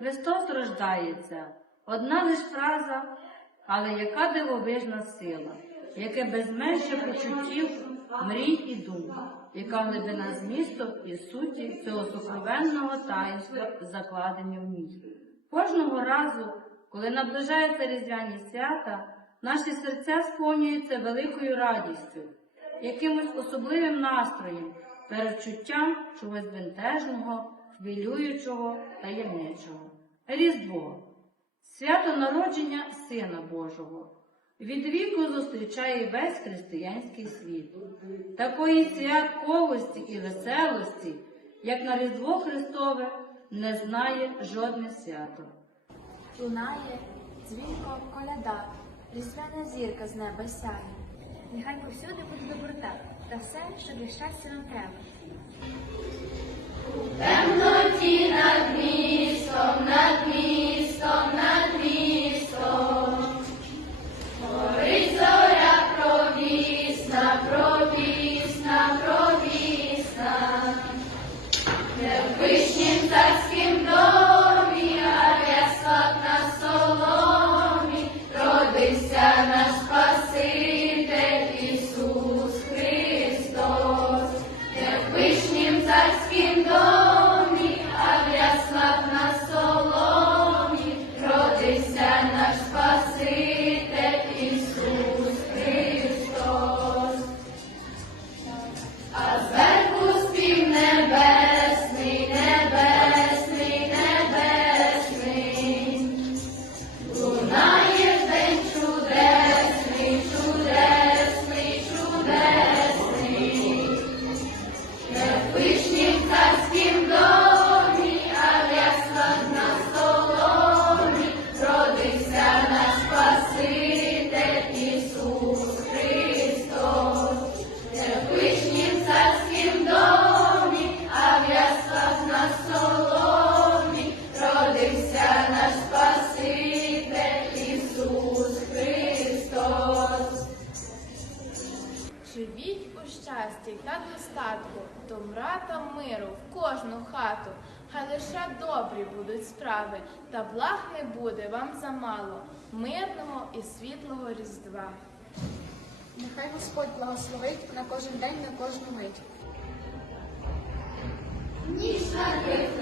Христос рождається. Одна лиш фраза, але яка дивовижна сила, яке безмежжя почуттів, мрій і думок, яка глибина змісту і суті цього сокровенного таїнства закладені в ній. Кожного разу, коли наближаються різдвяні свята, наші серця сповнюються великою радістю, якимось особливим настроєм, передчуттям чогось бентежного, хвилюючого, таємничого. Різдво свято народження Сина Божого. Від віку зустрічає весь християнський світ. Такої святковості і веселості, як на Різдво Христове, не знає жодне свято. Лунає дзвінко коляда, різдвяна зірка з неба сяє. Нехай повсюди буде доброта та все, що для щастя нам треба. Темноті над містом, на соломі, родився наш Спаситель Ісус Христос. Живіть у щасті та достатку, добра та миру в кожну хату. Хай лише добрі будуть справи, та благ не буде вам замало, мирного і світлого Різдва. Нехай Господь благословить на кожен день, на кожну мить. Ніж над